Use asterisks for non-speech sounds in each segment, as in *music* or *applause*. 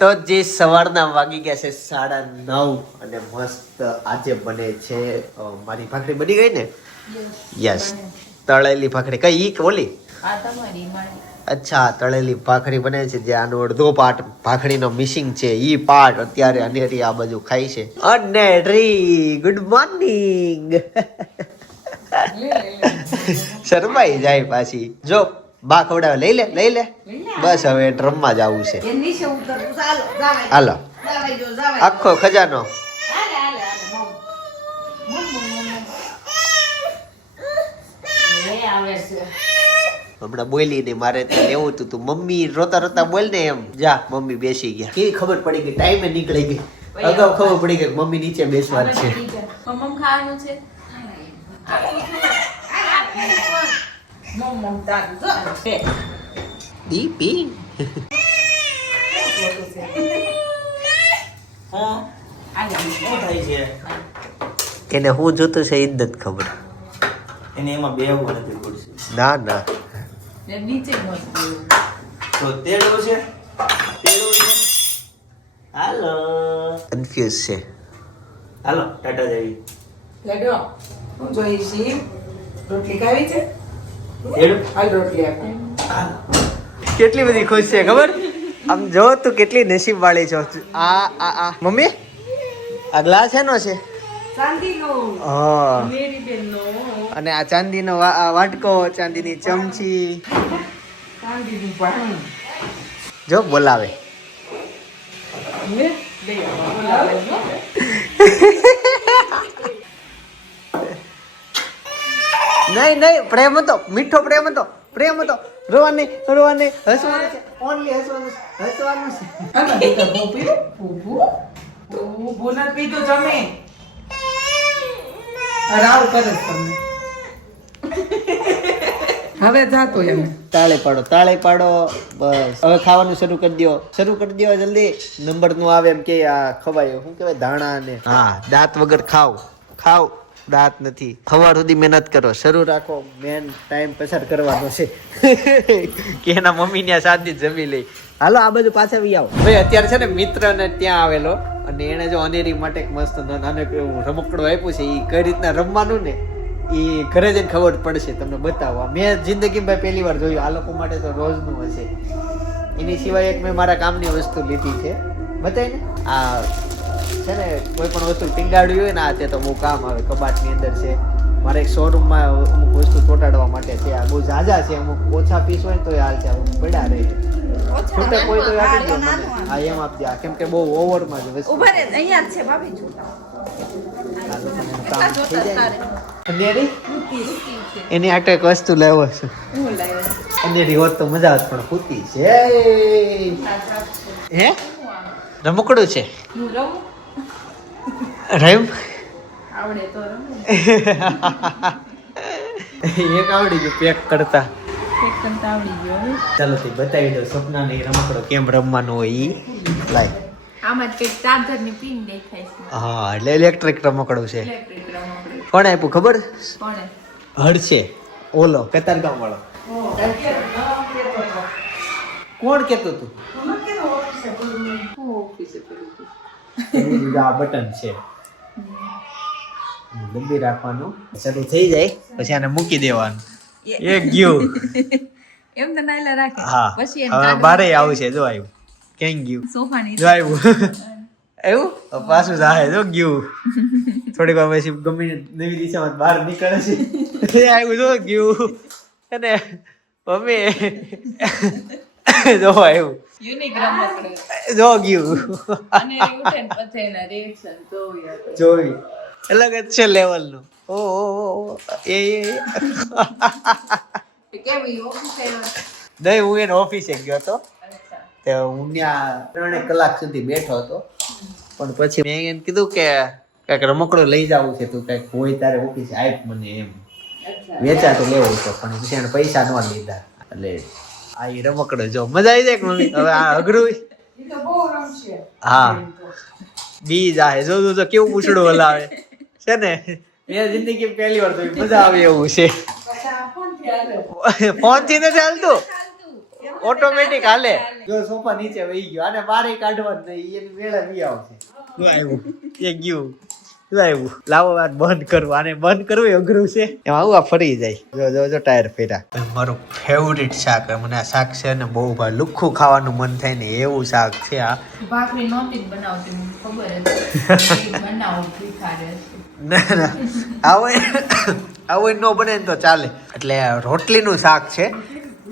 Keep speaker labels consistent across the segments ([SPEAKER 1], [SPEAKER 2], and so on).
[SPEAKER 1] તો જે સવારના વાગી ગયા છે સાડા નવ અને મસ્ત આજે બને છે મારી ભાખરી બની ગઈ ને? યસ તળેલી ભાખરી. કઈ ઈ ઓલી અચ્છા તળેલી ભાખરી બને છે જે આનો અડધો પાર્ટ ભાખરીનો મિસિંગ છે. ઈ પાર્ટ અત્યારે અનેરી આ બાજુ ખાય છે. અનેરી ગુડ મોર્નિંગ શરમાઈ જાય પાછી. જો બા ખવડાવે લઈ લે. લઈ લે. બસ હવે ડ્રમમાં જ આવું છે. હાલો. આખો ખજાનો. હમણાં બોલી ને મારે તો એવું હતું તું મમ્મી રોતા રોતા બોલ ને એમ. જા મમ્મી બેસી ગયા. કેવી ખબર પડી ગઈ? ટાઈમે નીકળી ગઈ. અગાઉ ખબર પડી ગઈ મમ્મી નીચે બેસવાનું છે.
[SPEAKER 2] મમ્મ ખાવાનું છે? બે આલે
[SPEAKER 3] શું થાય છે
[SPEAKER 1] એને હું જોતું છે એ જ નથી ખબર
[SPEAKER 3] એને એમાં બેહવું નથી પડશે
[SPEAKER 1] ના ના
[SPEAKER 2] નીચે
[SPEAKER 3] તો તેડો છે તેડો છે હાલો
[SPEAKER 1] કન્ફ્યુઝ છે
[SPEAKER 3] હાલો ટાટા દેવી
[SPEAKER 4] લડો હું જોઈ રોટલી ખાવી છે
[SPEAKER 1] કેટલી બધી ખુશ છે ખબર? આમ જો તું કેટલી નસીબ વાળી છો. આ આ આ. મમ્મી આ ગ્લાસ એનો છે?
[SPEAKER 4] ચાંદીનો.
[SPEAKER 1] હા. અને આ ચાંદીનો વા- આ વાટકો ચાંદીની ચમચી. જો બોલાવે.
[SPEAKER 4] બોલાવે *laughs*
[SPEAKER 1] નહીં નહીં પ્રેમ હતો મીઠો પ્રેમ હતો પ્રેમ હતો. રોવાની રોવાની હસવાનું છે ઓનલી હસવાનું છે હસવાનું છે.
[SPEAKER 4] આના બેટા ભૂ પીવું? ભૂ તો ભૂ નથી પીધું તમે રાવ કરે તમને. *laughs* હવે જાતો એમ.
[SPEAKER 1] તાળે પાડો તાળે પાડો બસ. હવે ખાવાનું શરૂ કરી દો શરૂ કરી દો જલ્દી. નંબરનું આવે એમ કે આ ખવાય. શું કહેવાય? ધાણા ને. હા દાંત વગર ખાવ ખાવ દાંત નથી. સવાર સુધી મહેનત કરો, શરૂ રાખો. મેન ટાઈમ પસાર કરવાનો છે. *laughs* કે એના મમ્મી ને શાંતિ જમી લઈ હાલો, આ બધું પાછા વી આવો. ભાઈ, અત્યારે છે ને મિત્ર ને ત્યાં આવેલો અને એને જો અનેરી માટે મસ્ત નાનું એવું રમકડું આપ્યું છે. એ કઈ રીતના રમવાનું ને એ ઘરે જઈને ખબર પડશે, તમને બતાવવા. મેં જિંદગીમાં પહેલી વાર જોયું. આ લોકો માટે તો રોજનું હશે. એની સિવાય એક મેં મારા કામની વસ્તુ લીધી છે. બતાવી આ છે ને કોઈ પણ વસ્તુ ટીંગાડવી હોય ને આ તે તો બહુ કામ આવે. કબાટની અંદર છે. મારે એક શોરૂમમાં અમુક વસ્તુ ચોટાડવા માટે છે. આ બહુ ઝાઝા છે. અમુક ઓછા પીસ હોય ને તો હાલ છે. અમુક પડ્યા રહે. છૂટે કોઈ તો આપી દો મને. હા એમ આપી દો કેમ કે બહુ ઓવરમાં જ વસ્તુ
[SPEAKER 2] ઊભા રે અહીંયા જ છે ભાભી છૂટા.
[SPEAKER 1] આ કામ થઈ જાય
[SPEAKER 2] તારે.
[SPEAKER 1] ને. અનેરી?
[SPEAKER 2] રૂકી રૂકી છે.
[SPEAKER 1] એની આટો એક વસ્તુ લાવ્યો છું.
[SPEAKER 2] હું લાવ્યો?
[SPEAKER 1] અનેરી હોત તો મજા આવત પણ ફૂટી છે. હે? રમકડું છે?
[SPEAKER 2] હું રમું આવડે તો રમું *laughs*
[SPEAKER 1] એક આવડી ગયું પેક કરતા.
[SPEAKER 2] એક કરતા આવડી ગયો
[SPEAKER 1] ચાલો તે બતાવી દો સપના ને રમકડો કેમ રમવાનું હોય ઈ. લાય.
[SPEAKER 2] આમાં જ કંઈક ચાર્જરની પિન દેખાય છે.
[SPEAKER 1] હા એટલે ઇલેક્ટ્રિક રમકડું છે.
[SPEAKER 2] ઇલેક્ટ્રિક રમકડું.
[SPEAKER 1] કોણે આપ્યું ખબર?
[SPEAKER 2] કોણ?
[SPEAKER 1] હડશે ઓલો કતારગામ વાળો કોણ કેતો તું?
[SPEAKER 2] ઓફિસે
[SPEAKER 1] આ બટન છે. દબી રાખવાનું. શરૂ થઈ જાય પછી આને મૂકી દેવાનું. એ ગયું. *laughs*
[SPEAKER 2] એમ તો નાયલા રાખે.
[SPEAKER 1] હા.
[SPEAKER 2] પછી
[SPEAKER 1] હવે બારે આવશે જો આવ્યું કેમ ગયું?
[SPEAKER 2] સોફાની
[SPEAKER 1] જો આવ્યું *laughs* એવું? પાછું જાહે જો ગયું. *laughs* થોડીક વાર પછી ગમે નવી દિશામાં બહાર નીકળે છે. આવ્યું જો ગયું. અને મમ્મી જો આવ્યું જો ગયું.
[SPEAKER 2] અને ઉઠે પછી એના રિએક્શન જોવી આપણે.
[SPEAKER 1] અલગ જ છે લેવલનું. ઓ ઓ એ નહીં હું એને ઓફિસે ગયો હતો. તે હું ત્યાં ત્રણેક કલાક સુધી બેઠો હતો. પણ પછી મેં એને કીધું કે કંઈક રમકડો લઈ જવું છે તું કાંઈક હોય તારે ઓફિસે આપ મને એમ.
[SPEAKER 2] વેચા
[SPEAKER 1] તો લેવો હતો પણ પછી એને પૈસા ન લીધા. એટલે આ રમકડો જો મજા આવી જાય મમ્મી? હવે આ અઘરું હા. બીજ આ જો જો જો કેવું પૂછડું હલાવે. છે ને? મેં જિંદગી પહેલી વાર જોઈ મજા આવે એવું છે.
[SPEAKER 4] ફોનથી હાલે
[SPEAKER 1] ફોનથી નથી હાલતું
[SPEAKER 2] ચાલતું
[SPEAKER 1] ઓટોમેટિક હાલે. જો સોફા નીચે વહી ગયો. અને બારે કાઢવાનું નહીં એની મેળા બી આવશે. એ ગયું. શું આવ્યું લાવો આ બંધ કરવું આને બંધ કરવું એ અઘરું છે. એમાં આવું આ ફરી જાય. જો જો જો ટાયર ફેરા. મારું ફેવરિટ શાક મને આ શાક છે ને બહુ ભાઈ લુખ્ખું ખાવાનું મન થાય ને એવું શાક છે આ.
[SPEAKER 4] ભાખરી નહોતી બનાવતી ખબર હતી. *laughs* બનાવું
[SPEAKER 1] ના ના. આવું આવું ન બને ને તો ચાલે. એટલે રોટલીનું શાક છે.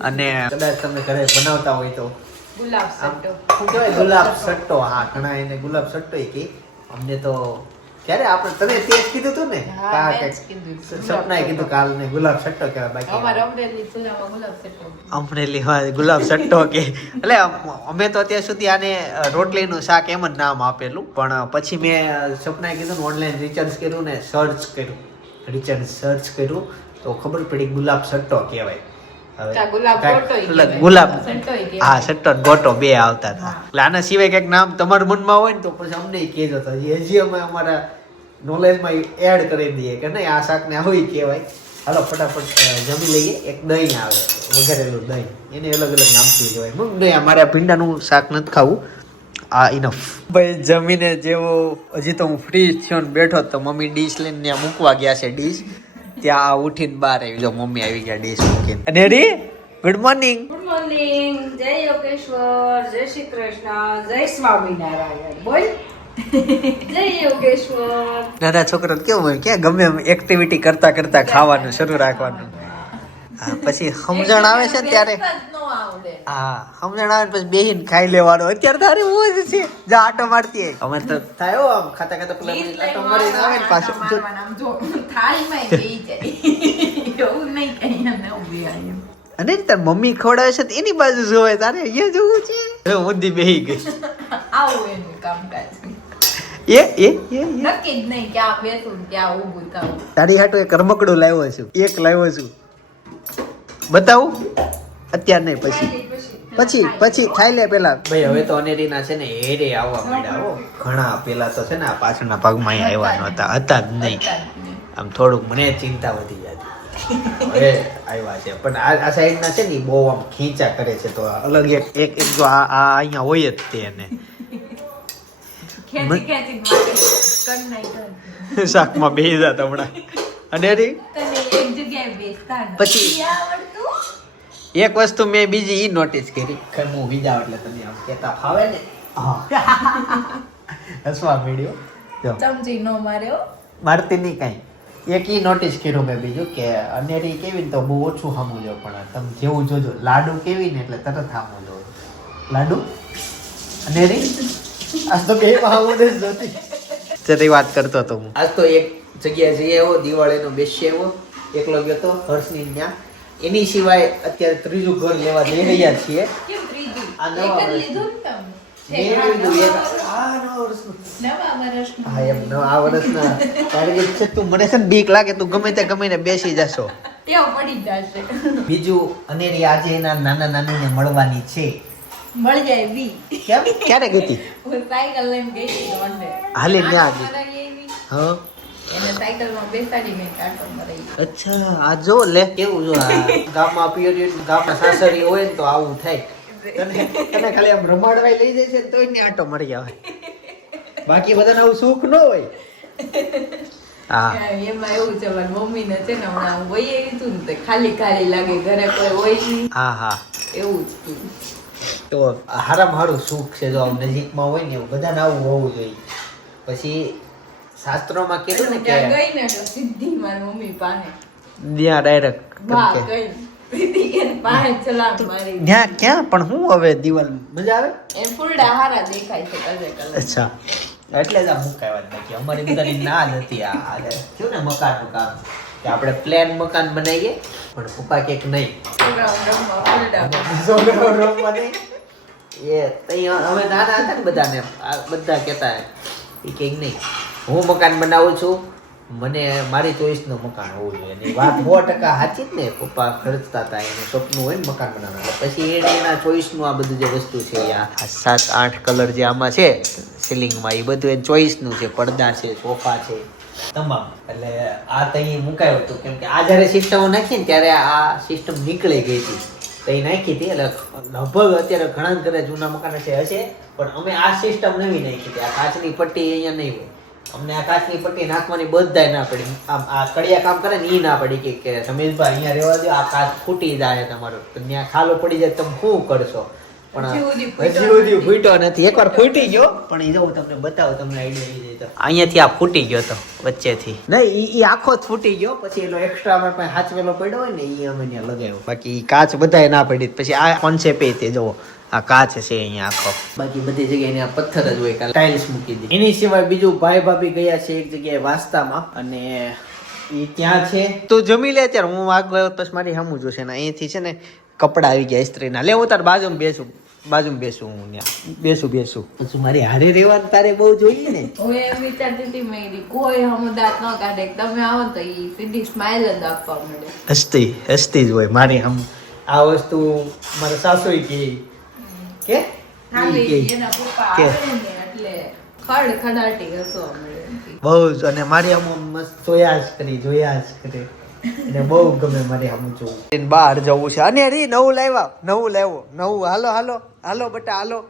[SPEAKER 1] અને કદાચ તમે ઘરે બનાવતા હોય તો.
[SPEAKER 4] ગુલાબ સટ્ટો.
[SPEAKER 1] ગુલાબ સટ્ટો. હા ઘણા એને ગુલાબ સટ્ટો કે અમને તો ક્યારે આપણે તમે તે જ કીધું તું ને?
[SPEAKER 4] જ કીધું.
[SPEAKER 1] સપનાએ કીધું કાલ ને ગુલાબ સટ્ટો કહેવાય બાકી
[SPEAKER 4] અમારે અમરેલી જિલ્લામાં ગુલાબ સટ્ટો
[SPEAKER 1] કે. એટલે અમે તો અત્યાર સુધી આને રોટલીનું શાક એમ જ નામ આપેલું. પણ પછી મેં સપનાએ કીધું ઓનલાઈન રિચાર્જ કર્યું ને સર્ચ કર્યું. રિચાર્જ સર્ચ કર્યું. તો ખબર પડી ગુલાબ સટ્ટો કહેવાય. હવે
[SPEAKER 4] ગુલાબ.
[SPEAKER 1] હા સટ્ટો ગોટો બે આવતા હતા. એટલે આના સિવાય કંઈક નામ તમારા મનમાં હોય ને તો પછી અમને કહેજો. તો હજી અમે અમારા નોલેજમાં એડ કરી દઈએ કે નહીં આ શાકને આવી કહેવાય. હાલો ફટાફટ જમી લઈએ. એક દહીં આવે વઘારેલું દહીં. એને અલગ અલગ નામથી કહેવાય. હું નહીં અમારે આ ભીંડાનું શાક નથી ખાવું. આ ઇનફ ભાઈ જમીને જેવો હજી તો હું ફ્રી થયો ને બેઠો તો મમ્મી ડીશ લઈને ત્યાં મૂકવા ગયા છે ડીશ ત્યાં ઉઠીને બહાર આવી જો મમ્મી આવી ગયા ડીશ મૂકીને. અને રી ગુડ મોર્નિંગ
[SPEAKER 2] ગુડ મોર્નિંગ જય યોગેશ્વર જય શ્રી કૃષ્ણ જય સ્વામિનારાયણ. બોલ.
[SPEAKER 1] નાના છોકરા કેવું હોય? કે ગમે એમ એક્ટિવિટી કરતા કરતા ખાવાનું શરૂ રાખવાનું? હા પછી સમજણ આવે છે ને ત્યારે?
[SPEAKER 4] બેસતા જ ન આવડે.
[SPEAKER 1] હા સમજણ આવે ને પછી બેહીને ખાઈ લેવાનું. અત્યારે તારે મોજ છે. જા આટો મારતી હોય. અમે તો થાય હો આમ ખાતા ખાતા પેલા આટો મારીને આવે ને પાછું.
[SPEAKER 4] જો. એવું
[SPEAKER 1] અને તાર મમ્મી ખવડાવે છે તો એની બાજુ જોવે તારે અહીંયા જોવું છે? હું ઊંધી બેહી ગઈ.
[SPEAKER 4] આવું એનું કામકાજ.
[SPEAKER 1] એ એ.
[SPEAKER 4] નક્કી જ નહીં ક્યાં બેસું ક્યાં ઊભું થવું
[SPEAKER 1] તારી હાટો એક રમકડું લાવ્યો છું. એક લાવ્યો છું. બતાવું? અત્યાર નહીં પછી. પછી. પછી ખાઈ લે પેલા. ભાઈ હવે તો અનેરીના છે ને હેરે આવવા માંડ્યા હો. ઘણા પેલા તો છે ને આ પાછળના ભાગમાં અહીં આવ્યા નહોતા. હતા જ નહીં.
[SPEAKER 4] હતા જ નહીં.
[SPEAKER 1] આમ થોડુંક મને ચિંતા વધી જતી હવે આવ્યા છે. પણ આ આ સાઈડના છે ને બહુ આમ ખીંચા કરે છે તો અલગ એક એક એક જો આ આ અહીંયા હોય જ તે એને
[SPEAKER 4] ખેંચી ખેંચી કર નહીં કર
[SPEAKER 1] શાકમાં બે જાત હમણાં. અનેરી
[SPEAKER 4] તને એક જગ્યાએ બેસતા નથી
[SPEAKER 1] પછી- એક વસ્તુ મેં બીજી ઈ નોટિસ કરી. કે હું બીજા એટલે તમે આમ કેતા ફાવે ને? *laughs* હસવા મળ્યો જો.
[SPEAKER 4] ચમચી નો માર્યો.
[SPEAKER 1] મારતી નહીં કાંઈ. એક ઈ નોટિસ કર્યું મેં બીજું કે અનેરી કેવી ને તો બહુ ઓછું સામું જો પણ તમે જેવું જોજો. લાડુ કેવી ને એટલે તરત સામું જો લાડુ? અનેરી? આજ તો બે સામું જ નથી. ચરી વાત કરતો હતો હું. આજ તો એક જગ્યાએ જઈ આવ્યો દિવાળીનો બેસી આવ્યો. એકલો ગયો તો હર્ષની ત્યાં એની સિવાય અત્યારે ત્રીજું ઘર લેવા જઈ રહ્યા છીએ. આ નવા
[SPEAKER 4] ને
[SPEAKER 1] ને ને બીજું અનેરી આજે એના નાના નાનીને મળવાની છે.
[SPEAKER 4] મળી જાય બી.
[SPEAKER 1] કેમ? ક્યારે ગઈ હતી?
[SPEAKER 4] હું સાયકલ લઈને ગઈ હતી રોંડે.
[SPEAKER 1] હાલે હા.
[SPEAKER 4] એને સાયકલમાં બેસાડીને આંટો મરાઈ.
[SPEAKER 1] અચ્છા આ જો લે. કેવું જો ગામમાં પિયરિયડ ગામમાં સાસરી હોય ને તો આવું થાય. તને તને ખાલી આમ રમાડવાય લઈ જાય છે તોય ને આટો મરી આવે બાકી બધાને આવું સુખ ન હોય.
[SPEAKER 4] એમાં એવું છે મારી મમ્મીને છે ને હમણાં હું વહી આવી હતું ને તે ખાલી ખાલી લાગે ઘરે કોઈ હોય
[SPEAKER 1] હા હા.
[SPEAKER 4] એવું જ.
[SPEAKER 1] તો હારામાં હારું સુખ છે જો આમ નજીકમાં હોય ને એવું બધાને આવું હોવું જોઈએ. પછી શાસ્ત્રોમાં કીધું ને કે
[SPEAKER 4] ગઈ ને તો સીધી મારી મમ્મી પાસે.
[SPEAKER 1] ત્યાં ડાયરેક્ટ ત્યાં ક્યાં? પણ હું હવે દિવાલ મજા આવે?
[SPEAKER 4] એ ફૂલડા હારા દેખાય છે કલર કલર.
[SPEAKER 1] અચ્છા. એટલે જ આ મુકાય નથી અમારી બધાની ના જ હતી આ આ થયું ને મકાનનું કામ? કે આપણે પ્લેન મકાન બનાવીએ પણ પપ્પા કેક નહીં? એ અમે નાના હતા ને બધાને બધા કહેતા એ કંઈક નહીં. હું મકાન બનાવું છું, મને મારી ચોઈસનું મકાન હોવું જોઈએ. એની વાત સો ટકા સાચી જ ને. પપ્પા ખર્ચતા હતા, એનું સપનું હોય ને મકાન બનાવવાનું. પછી એને એના ચોઈસનું આ બધું જે વસ્તુ છે, આ સાત, આઠ કલર જે આમાં છે સિલિંગમાં એ બધું એ ચોઈસનું છે. પડદા છે, સોફા છે, તમામ. એટલે આ તઈ મુકાયું હતું. કેમ કે આ જ્યારે સિસ્ટમો નાખી ને ત્યારે આ સિસ્ટમ નીકળી ગઈ હતી. તો એ નાખી હતી, એટલે લગભગ અત્યારે ઘણા ઘરે જૂના મકાન છે, હશે, પણ અમે આ સિસ્ટમ નવી નાખી હતી. આ કાચની પટ્ટી અહીંયા નહીં હોય. અમને આ કાચની પટ્ટી નાખવાની બધાય ના પડી. આમ આ કડિયા કામ કરે ને એ ના પડી કે રમેશભાઈ અહીંયા રહેવા દો આ કાચ ફૂટી જાય તમારો. ત્યાં ખાલો પડી જાય તમે શું કરશો? પણ હજી સુધી ફૂટ્યો નથી. એકવાર ફૂટી ગયો. પણ એ જો તમને બતાવો તમને આઈડિયા આવી જાય તો અહીંયાથી આ ફૂટી ગયો તો વચ્ચેથી. નહીં ઈ આખો જ ફૂટી ગયો. પછી એનો એક્સ્ટ્રા પાસે હાચવેલો પડ્યો હોય ને એ અમે ત્યાં લગાવ્યો. બાકી કાચ બધાય ના પડી. પછી આ કોન્સેપ્ટ તે જુઓ. આ કાચ છે અહીંયા આખો. બાકી બધી જગ્યાએ અહીંયા પથ્થર જ હોય ટાઇલ્સ મૂકી દીધી એની સિવાય બીજું ભાઈ ભાભી ગયા છે એક જગ્યાએ વાસ્તામાં અને એ ત્યાં છે. તું જમી લે અત્યારે. હું આગળ પછી મારી સામું જોશે ને. અહીંથી છે ને કપડા આવી ગયા ઇસ્ત્રીના. લે હું તાર બાજુમાં બેસું. બાજુમાં બેસું હું ત્યાં. બેસું બેસું. પછી મારી હારે રહેવાનું તારે બહુ જોઈએ ને.
[SPEAKER 4] હું એમ વિચારતી હતી મેરી કોઈ હમ દાંત ન કાઢે તમે આવો તો એ સીધી સ્માઇલ જ આપવા મળે.
[SPEAKER 1] હસતી હસતી જ હોય. મારી આમ આ વસ્તુ મારા સાસુ કે? કે. બહુ જ. અને મારી આમ આમ મસ્ત જોયા જ કરી જોયા જ કરે. એને બહુ ગમે મારી આમ જોવું. બહાર જવું છે. અને રી, નવું લાવ્યા. નવું લાવ્યો. નવું. હાલો હાલો. હાલો, બટા, હાલો.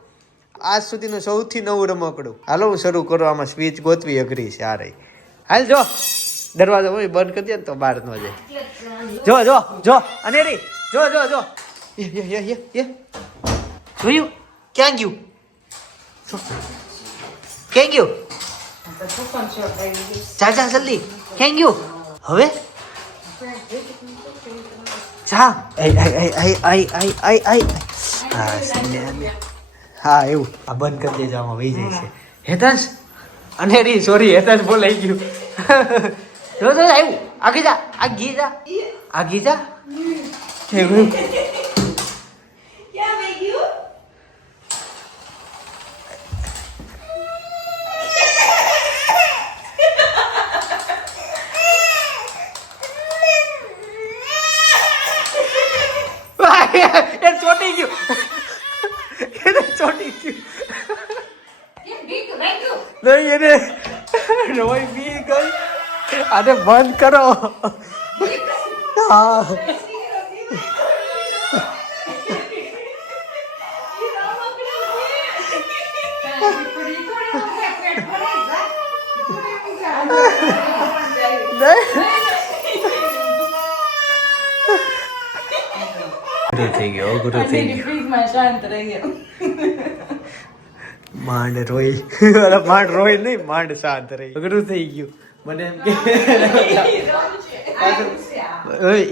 [SPEAKER 1] આજ સુધીનું સૌથી નવું રમકડું. હાલો, હું શરૂ કરો. આમાં સ્વીચ ગોતવી અઘરી છે આ રહી હાલ, જો. દરવાજો હોય, બંધ કરી દે ને તો બહાર ન જાય. જો જો જો. અને રી, જો જો જો. જોયું? ક્યાં ગયું? ક્યાં ગયું? જા જા, જલ્દી. ક્યાં ગયું? હવે? આઈ આઈ આઈ આઈ હા સમજે. હા એવું આ બંધ કરી દેજો આમાં વહી જાય છે હેતાંશ અને રી સોરી હેતાંશ બોલાઈ ગયું જો જો આવ્યું આ ગીજા આ ગીજા આ ગીજા એવું એ ચોટી ગયું એને ચોટી ગયું
[SPEAKER 4] કેમ બીક લાગ્યું?
[SPEAKER 1] નહીં એને રોઈ બી ગઈ. આને બંધ કરો. હા. અઘરું થઈ ગયો ગુરુ થઈ
[SPEAKER 4] ગયો. શાંત રહી
[SPEAKER 1] માંડ રોઈ. અરે માંડ રોઈ નહીં માંડ શાંત રહી. અઘરું થઈ ગયું. મને એમ કે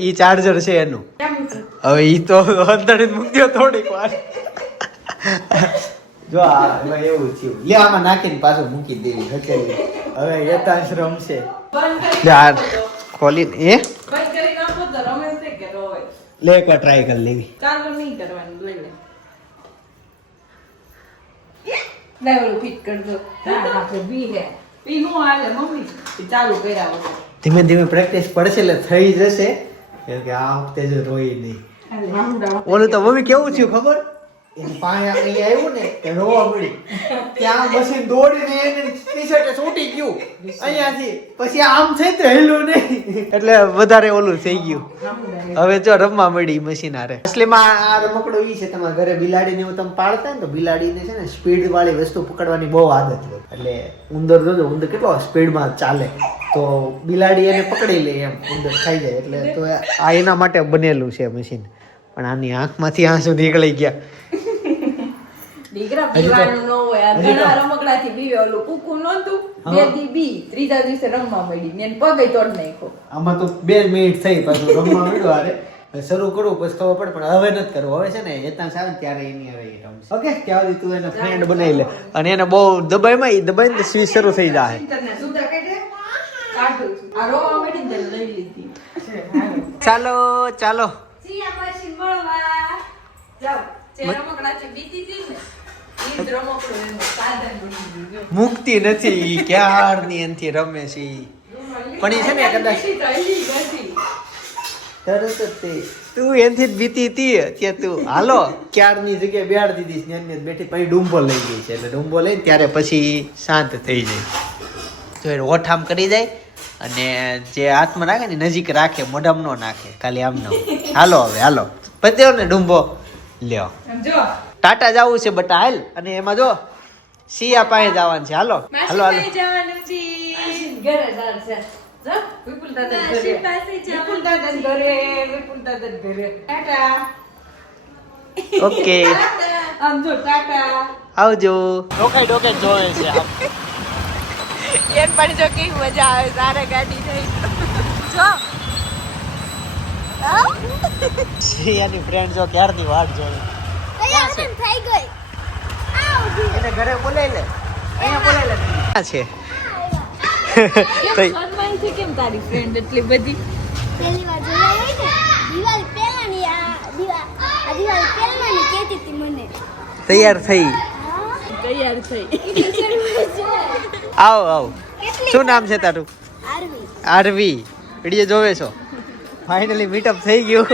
[SPEAKER 1] ઈ ચાર્જર છે એનું. હવે ઈ તો અંદર મૂક્યો થોડીક વાર. જો આ એમાં એવું થયું. લે આમાં નાખીને પાછું મૂકી દેવી હકેલી હવે યથાશ્રમ
[SPEAKER 4] બંધ
[SPEAKER 1] યાર ખોલી એ
[SPEAKER 4] છે
[SPEAKER 1] લે એક ટ્રાય કરી લેવી.
[SPEAKER 4] ચાલુ નહીં કરવાનું લઈ લે. લે ફિટ બી હે બી નું મમ્મી ચાલુ કર્યા વગર
[SPEAKER 1] ધીમે ધીમે પ્રેક્ટિસ પડશે એટલે થઈ જશે કે આ વખતે જો રોઈ નહીં ઓલું તો મમ્મી કેવું થયું ખબર એની પાસે અહીંયા આવ્યું ને તે રોવા મળી. ત્યાં મશીન દોડીને એને ટી-શર્ટ છૂટી ગયું. અહીંયાથી. પછી આમ છે તો હેલું નહીં. એટલે વધારે ઓલું થઈ ગયું. હવે જો રમવા મળી મશીન હારે. અસલીમાં આ રમકડો ઈ છે તમારા ઘરે બિલાડીને એવું તમે પાડતા ને તો બિલાડીને છે ને સ્પીડ વાળી વસ્તુ પકડવાની બહુ આદત હોય એટલે ઉંદર જોજો ઉંદર કેટલો સ્પીડમાં ચાલે. તો બિલાડી એને પકડી લે એમ ઉંદર ખાઈ જાય. એટલે તો આ એના માટે બનેલું છે મશીન પણ આની આંખમાંથી આંસુ નીકળી ગયા.
[SPEAKER 4] દીકરા પીવાનું ન હોય. આ ઘણા રમકડાથી બીવે ઓલું કુકુ નહોતું. બે. દી બી ત્રીજા દિવસે રમવા મળી ને પગે તોડ નાખ્યો.
[SPEAKER 1] આમાં તો બે મિનિટ થઈ પાછું રમવા હારે. હવે શરૂ કરું પછી ખબર પડે પણ હવે નથી કરવું. હવે છે ને હેતાંશ આવે ને ત્યારે એની હવે એ રમશે. ઓકે ત્યાં સુધી તું એને ફ્રેન્ડ બનાવી લે. અને એને બહુ દબાઈમાં એ દબાઈને તો સ્વીચ શરૂ થઈ જાય
[SPEAKER 4] તને સુધા કાઢે આ રોવા મળી ને લઈ લીધી.
[SPEAKER 1] ચાલો ચાલો.
[SPEAKER 2] પછી મળવા. જાઓ.
[SPEAKER 4] જે રમકડાથી છે બીજી ને.
[SPEAKER 1] મુક્તિ નથી ક્યારની એનથી રમે છે પણ એ છે ને કદાચ. તરત જ તે તું એનથી બીતી હતી કે તું હાલો, ક્યારની જગ્યાએ બેડ દીધી છે એમની બેઠી પછી ડુંબો લઈ ગઈ છે. એટલે ડુંબો લઈને ત્યારે પછી શાંત થઈ જાય. તો એ ઓઠામ કરી જાય અને જે હાથમાં રાખે ને નજીક રાખે, મોઢામાં ન નાખે, ખાલી આમ ન હાલો હવે, હાલો. પત્યો ને ડુંબો લ્યો.
[SPEAKER 4] આમ જો.
[SPEAKER 1] ટાટા જવું છે બટા હાલ. અને એમાં જો સિયા પાસે જવાનું છે. હાલો. હાલો હાલો. ઓકે. *laughs*
[SPEAKER 4] આમ ટાટા.
[SPEAKER 1] આવજો. ડોકાઈ ડોકાઈ જોવે છે આમ.
[SPEAKER 4] એન પણ જો કેવી મજા આવે તારે ગાડી થઈ. જો.
[SPEAKER 1] સિયાની ફ્રેન્ડ જો ક્યારની વાટ જોવે? એને ઘરે લે અહીંયા લે ક્યાં છે. તો *laughs*
[SPEAKER 4] કેમ તારી ફ્રેન્ડ એટલી બધી?
[SPEAKER 5] પહેલી વાર જોયા ને દિવાળી પહેલાની આ દિવા- આ દિવાળી પહેલાની કહેતી હતી મને.
[SPEAKER 1] તૈયાર થઈ.
[SPEAKER 4] તૈયાર થઈ.
[SPEAKER 1] આવ આવ. શું નામ છે તારું?
[SPEAKER 5] આરવી.
[SPEAKER 1] આરવી. વીડિયો જોવે છો. ફાઇનલી મીટઅપ થઈ ગયું.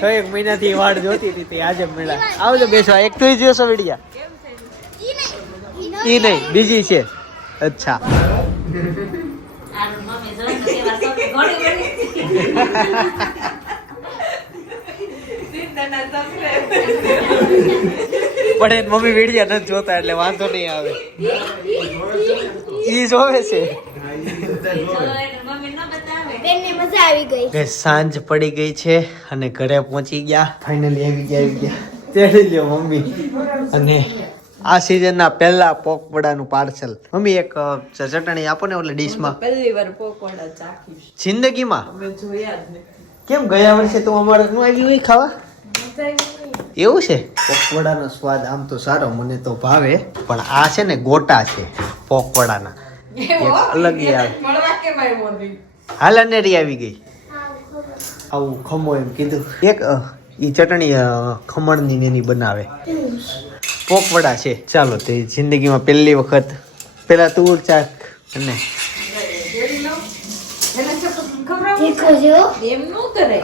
[SPEAKER 1] છ એક મહિનાથી વાટ જોતી હતી તે આજે મળ્યા. આવજો બેસો એક તો જોશો વિડીયા.
[SPEAKER 5] ઈ નહીં
[SPEAKER 1] બીજી છે. અચ્છા. પણ એની મમ્મી વિડિયા નથી જોતા એટલે વાંધો નહીં આવે. ઈ જોવે છે.
[SPEAKER 5] આવી ગઈ.
[SPEAKER 1] કે સાંજ પડી ગઈ છે અને ઘરે પહોંચી ગયા. ફાઇનલી આવી ગયા આવી ગયા. તેડી લ્યો મમ્મી. અને આ સિઝનના પહેલા પોકવડાનું પાર્સલ મમ્મી એક ચટણી આપો ને ઓલે ડીશમાં
[SPEAKER 4] પહેલી વાર પકોડા ચાખીશ
[SPEAKER 1] જિંદગીમાં?
[SPEAKER 4] અમે જોયા જ નહીં
[SPEAKER 1] કેમ ગયા વર્ષે તું અમારે નું આવી હોય ખાવા. એવું છે? પોકવડાનો સ્વાદ આમ તો સારો મને તો ભાવે. પણ આ છે ને ગોટા છે પોકવડાના
[SPEAKER 4] એવો?
[SPEAKER 1] એક અલગ ઈ હાલ અનેરી આવી ગઈ. આવું ખમો એમ કીધું. એક એ ચટણી ખમણની ને એની બનાવે. પોકવડા છે. ચાલો તે જિંદગીમાં પહેલી વખત. પેલા તું ચાક અને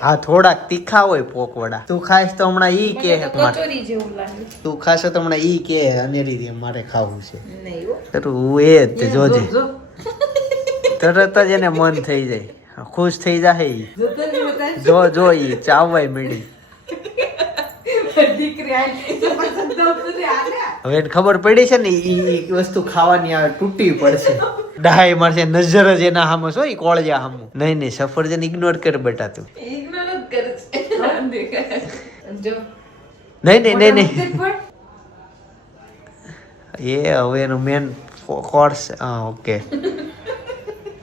[SPEAKER 1] આ થોડાક તીખા હોય પોકવડા તું ખાસ તો હમણાં ઈ કે
[SPEAKER 4] તો
[SPEAKER 1] મારે-
[SPEAKER 4] કચોરી જેવું લાગે.
[SPEAKER 1] તું ખાસ તો હમણાં ઈ કે અનેરી દે મારે ખાવું છે.
[SPEAKER 4] નહીં હો.
[SPEAKER 1] તારું એ જ જોજે.
[SPEAKER 4] જો,
[SPEAKER 1] તરત જ એને મન થઈ જાય. ખુશ થઈ જાય
[SPEAKER 4] જો.
[SPEAKER 1] જો ઈ, ચાવવાય
[SPEAKER 4] હાલે.
[SPEAKER 1] હવે ખબર પડી છે ને ઈ વસ્તુ ખાવાની આવે તૂટી પડશે. ડાય મારશે, નજર જ એના હામો છો ઈ કોળજા હામું. નહીં નહીં, સફરજન ઇગ્નોર કર બેટા તું. નહીં નહીં નહીં નહીં. એ હવે એનું મેન કોર્સ ઓકે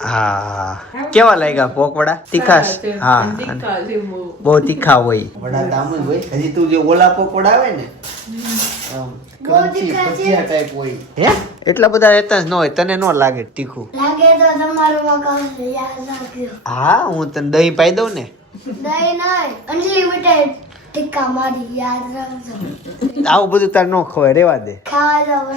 [SPEAKER 1] હા. કેવા લાગ્યા પોકવડા? તીખાશ? હા. અને
[SPEAKER 4] તીખા છે બહુ.
[SPEAKER 1] તીખા હોય. વડા દામ હોય. હજી તું જે ઓલા પકોડા આવે ને હોય. હે? એટલા બધા રહેતા જ ન હોય. તને ન લાગે તીખું?
[SPEAKER 5] લાગે તો તમારો મકાન યાદ રાખજો.
[SPEAKER 1] હા હું તને દહીં પાઈ દઉં ને.
[SPEAKER 5] નહીં નહીં અનલિમિટેડ ટીકા મારી યાદ રાખજો.
[SPEAKER 1] આવું બધું તાર ન ખવાય. રેવા દે.
[SPEAKER 5] ખાવા જાવ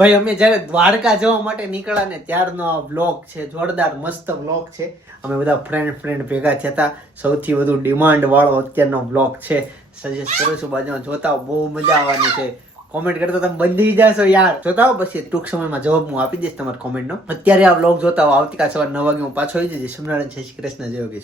[SPEAKER 1] ભાઈ, અમે જ્યારે દ્વારકા જવા માટે નીકળ્યા ને, ત્યારનો આ બ્લોગ છે, જોરદાર મસ્ત બ્લોગ છે. અમે બધા ફ્રેન્ડ ફ્રેન્ડ ભેગા થયા હતા. સૌથી વધુ ડિમાન્ડ વાળો અત્યારનો બ્લોગ છે. સજેસ્ટ કરું છું, બાજુમાં જોતા બહુ મજા આવવાની છે. કોમેન્ટ કરતા તમે બંધી જશો યાર. જોતા હો પછી ટૂંક સમયમાં જવાબ હું આપી દઈશ તમારા કોમેન્ટનો અત્યારે આ બ્લોગ જોતા હો, આવતીકાલ સવાર નવ વાગે હું પાછો આવી જઈશ. સમનારાયણ જય શ્રી કૃષ્ણ, જય યોગેશ.